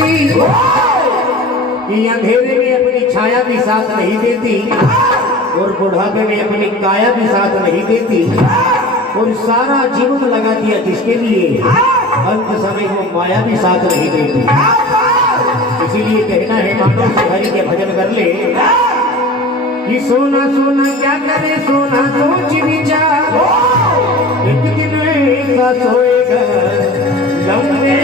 देती, कि अंधेरे में अपनी छाया भी साथ नहीं देती, और बुढ़ापे में अपनी काया भी साथ नहीं देती, और सारा जीवन लगा दिया जिसके लिए अंत समय वो माया भी साथ नहीं देती। इसीलिए कहना है मानो से हरि के भजन कर ले कि सोना सोना क्या करे सोना सोच विचार, एक दिन ऐसा सोएगा लंबे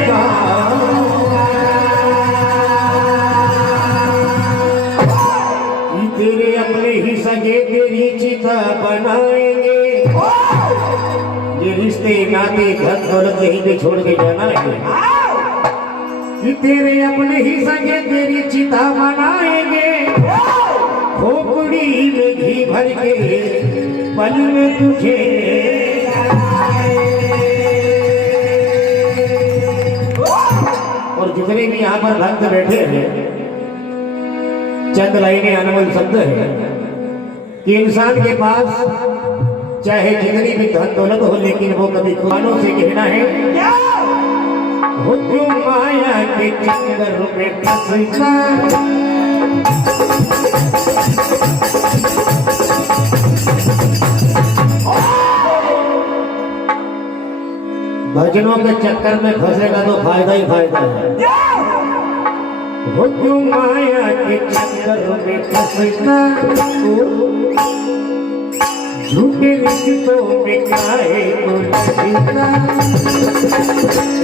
तेरे अपने ही सगे तेरी चिता बनाएंगे, ये रिश्ते नाते धन दौलत यहीं पे छोड़ के जाना है, कि तेरे अपने ही सगे तेरी चिता बनाएंगे, खोपड़ी में घी भर के पल में तुझे और जितने भी यहाँ पर भक्त बैठे हैं, चंद लाइनें अनमोल शब्द है कि इंसान के पास चाहे जितनी भी धन दौलत हो, लेकिन वो कभी खुमानों से कहना है क्यों माया के चक्कर में फंसना। भजनों के चक्कर में फंसेगा तो फायदा ही फायदा है। वो क्यों माया के चक्कर में फंसना, झूठे रिश्तों में काहे को लगना।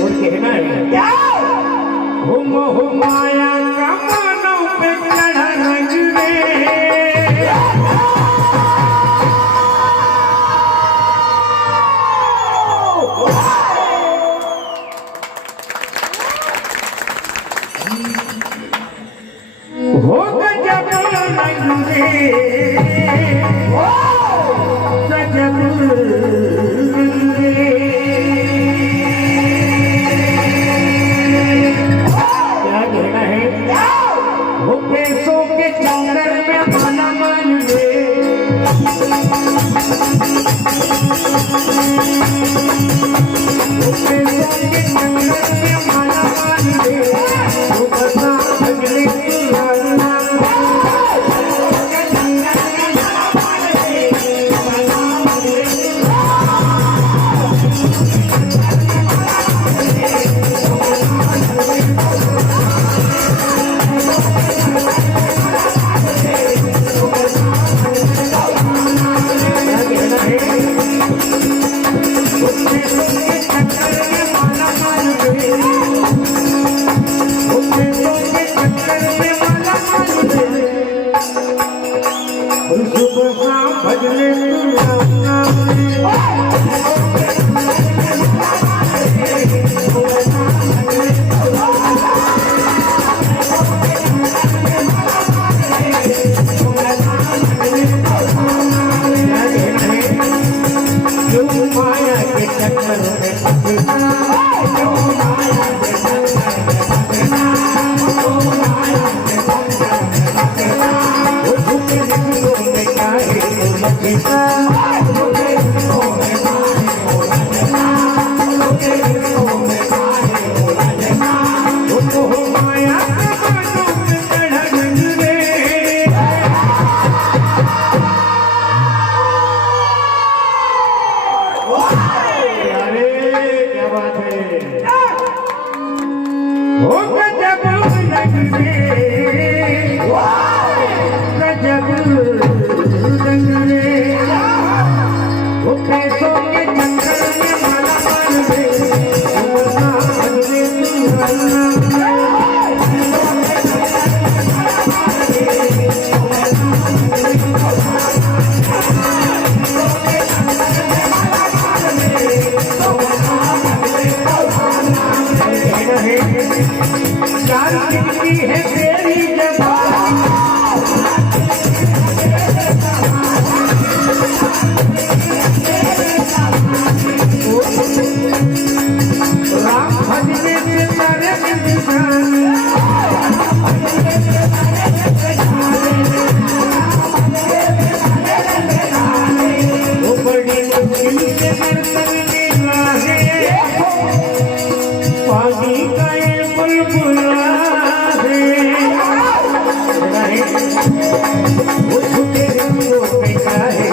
और कहना है हो मोह माया का मानव पे चढ़ा नजरे, हो गजब नजरे, गजब नजरे। क्या कहना है वो पैसों के चक्कर में माला मान ले, वो पैसों के चक्कर में माला मान ले, वो बता अगले पानी का ये बुलबुल वो झूठे रंगों में काहे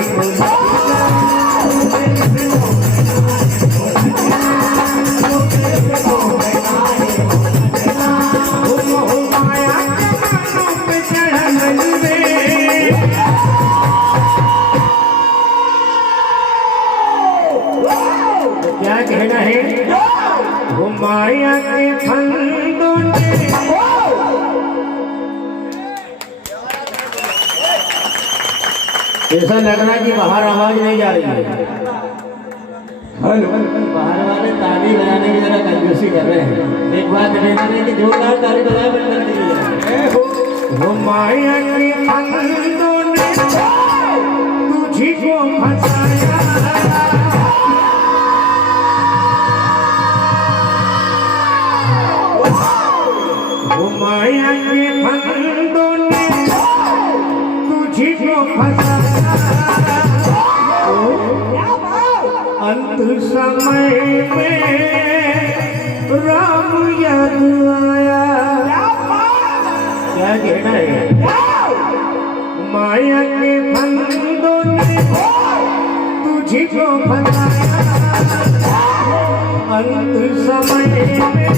क्या कहना है वो माया के फंदों ने ऐसा लग रहा है कि बाहर आवाज नहीं जा रही है। हेलो, बाहर वाले ताली बजाने की जरा कंजूसी कर रहे हैं। एक बात निवेदन है कि जोरदार ताली बजाए बंद कर दीजिए। वो माया के फंदों ने तुझी को फंसाया, वो माया के फंदों ने तुझी को फंसाया। अंत समय में राम याद आया। क्या कहना है माया के फंदों ने तुझी को फंसाया। अंत समय में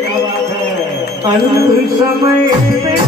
क्या बात है। अंत समय में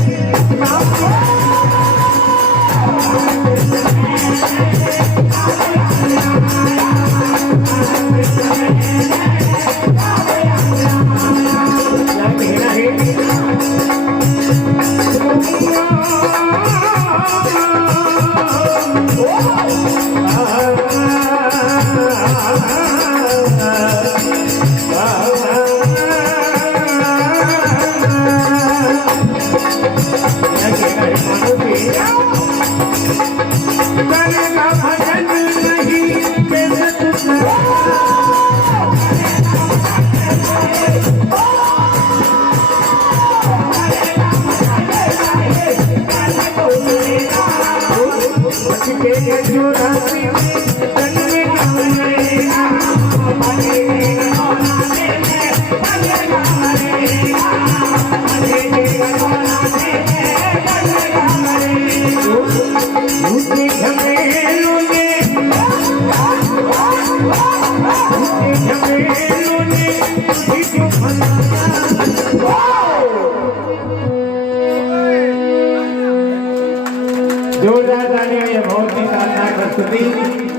जोरदार तालियां। ये बहुत ही शानदार प्रस्तुति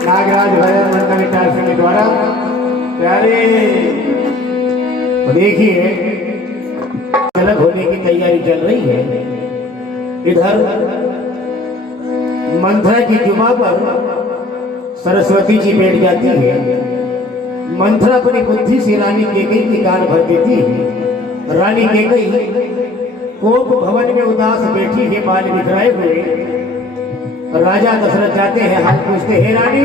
नागराज भैया मंडल विचार सिंह द्वारा। प्यारे देखिए अलग होने की तैयारी चल रही है। इधर मंथरा की जुबा पर सरस्वती जी बैठ जाती है। मंथरा अपनी बुद्धि से रानी केकई की कान भर देती है। रानी केकई कोप भवन में उदास बैठी है, बाल बिखराए हुए। राजा दशरथ जाते हैं, हाल पूछते हैं रानी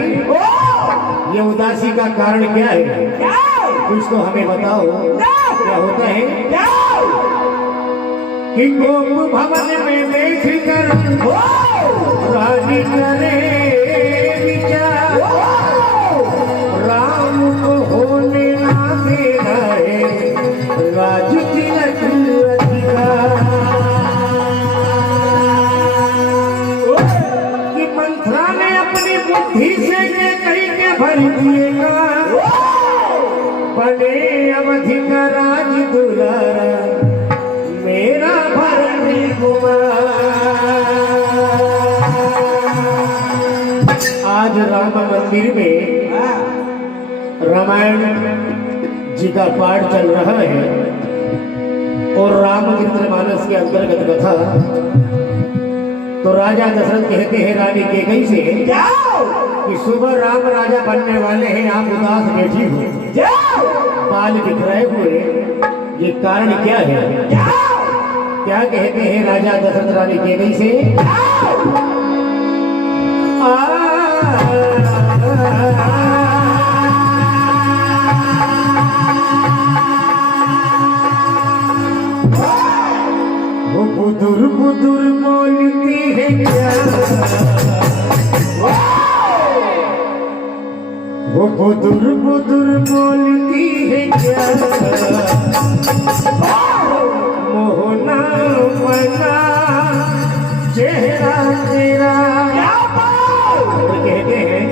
ये उदासी का कारण क्या है, कुछ तो हमें बताओ। क्या होता है कि कोप भवन में बैठ कर रानी करे विचार, राम को होने ना दे रहे राज तिलक अधिकार। कि मंथरा ने अपनी बुद्धि से कही के भर दिएगा, बने अवधि का राज दुलारा मेरा भरने कुमार। आज राम मंदिर में रामायण जी का पाठ चल रहा है और रामचरितमानस के अंतर्गत कथा। तो राजा दशरथ कहते हैं रानी कैकेयी से कि सुबह राम राजा बनने वाले हैं, आप उदास बैठी हो, बाल बिखराए हुए, ये कारण क्या है? क्या कहते हैं राजा दशरथ रानी कैकेयी से? वो बुदुर बुदुर बोलती है क्या, वो बुदुर बुदुर बोलती है क्या, मोहना मना चेहरा तेरा। कहते हैं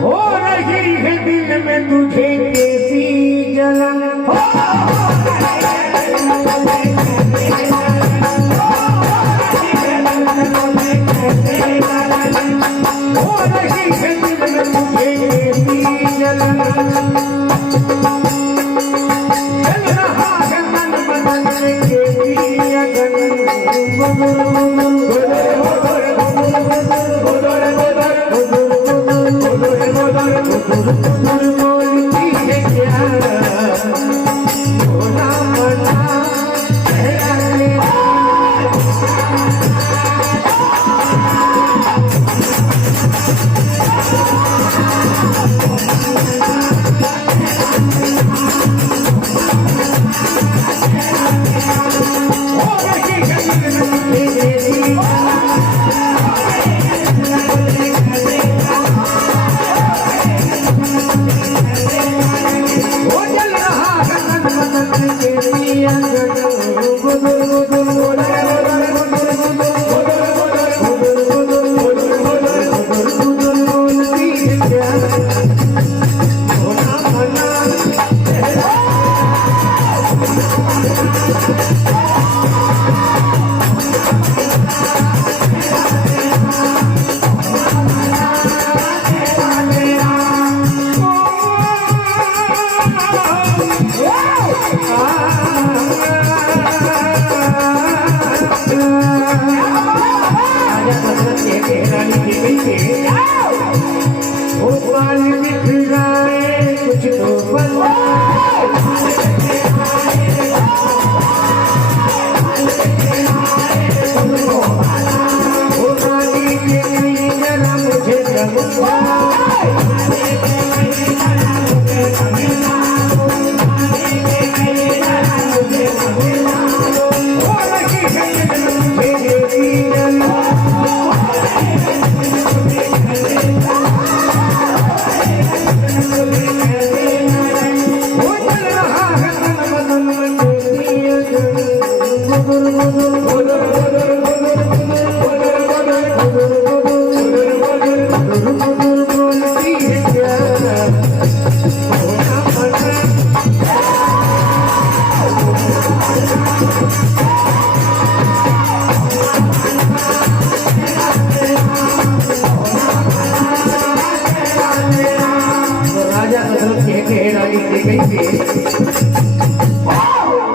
हो रही है दिल में तुझे कैसी जलन,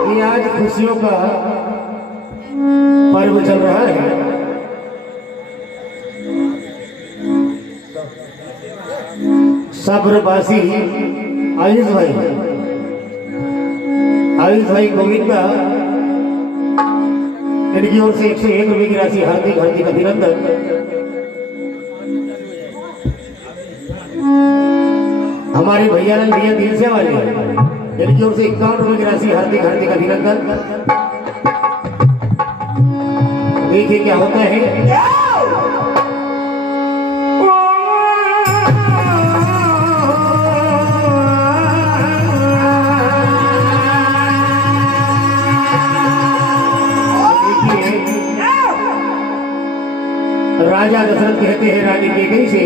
ये आज खुशियों का पर्व चल रहा है। सब्रवासी आयुष भाई गोविंदा, इनकी ओर से 101 रुपये की राशि हार्दिक हार्दिक अभिनंदन। हमारे भैया भैया 300 वाले, इनकी ओर से 51 रुपये की राशि हार्दिक हार्दिक अभिनंदन। देखिए क्या होता है। राजा दशरथ कहते हैं रानी कैकेयी से,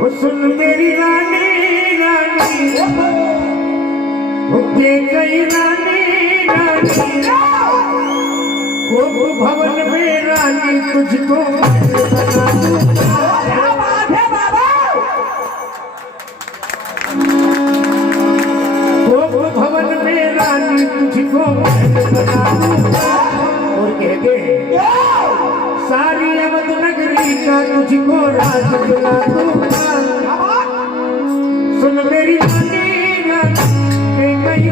वो सुन मेरी रानी रानी, वो कैकेयी रानी रानी, वो भवन में रानी तुझको बना दूं। मद नगरी का तुझको राज दिला दूंगा। सुन मेरी रानी मेरी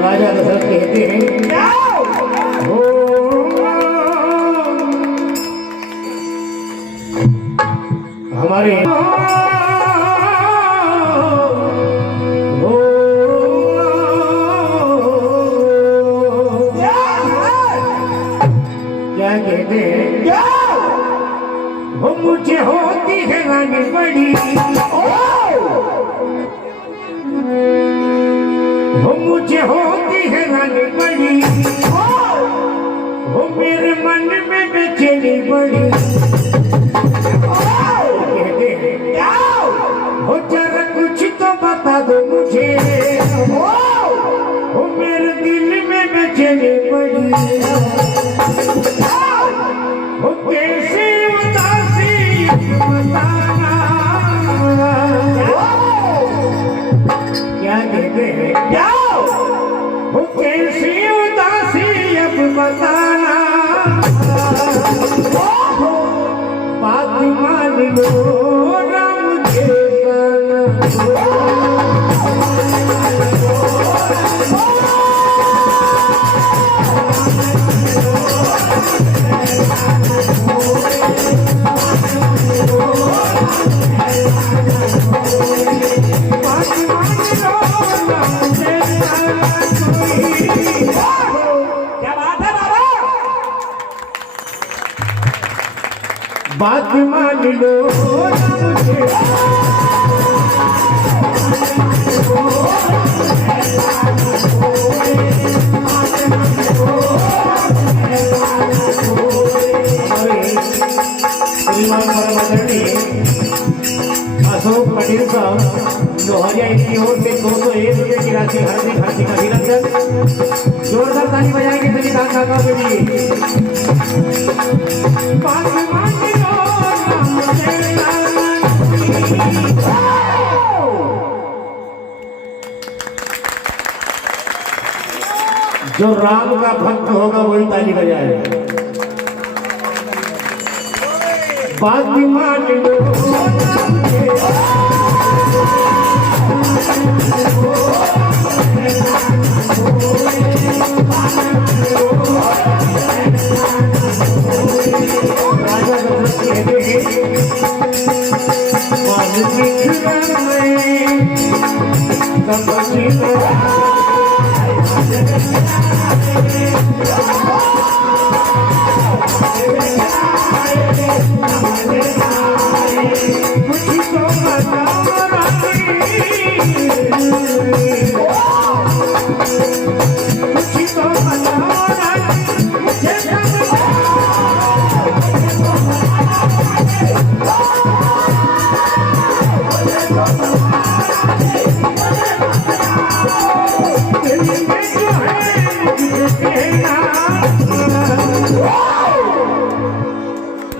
राजा दशरथ कहते हैं हमारे क्या कहते हैं वो मुझे होती है रानी बड़ी वो मुझे होती है रानी बड़ी वो मेरे मन में बेचैनी बड़ी कहते हैं वो जरा कुछ तो बता दो मुझे वो मेरे दिल में बेचैनी बड़ी वो कैसे उदासी बताना बात मान लो अशोक पटेल साहब लोहरिया इनकी ओर से 201 रुपये की राशि हार्दिक हार्दिक अभिनंदन। जोरदार ताली बजाएंगे सभी दान दाताओं के लिए। जो राम का भक्त होगा वही ताली बजाएगा। बात मान लो राजा दशरथ कहते हैं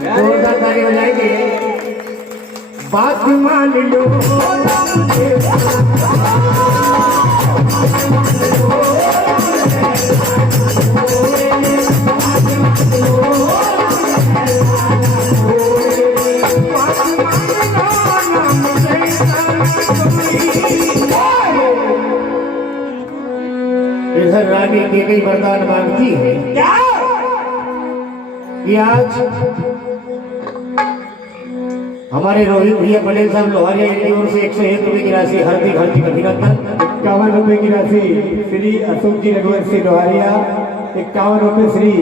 जोरदार ताली बजाएंगे। बात मान लो इधर रानी की गई वरदान मांगती है क्या कि आज हमारे रोहित भैया पटेल साहब लोहारिया की ओर से 101 रुपये की राशि हार्दिक हार्दिक अभिनंदन। 51 रुपये की राशि श्री अशोक जी रघुवंशी लोहारिया, 51 रुपये श्री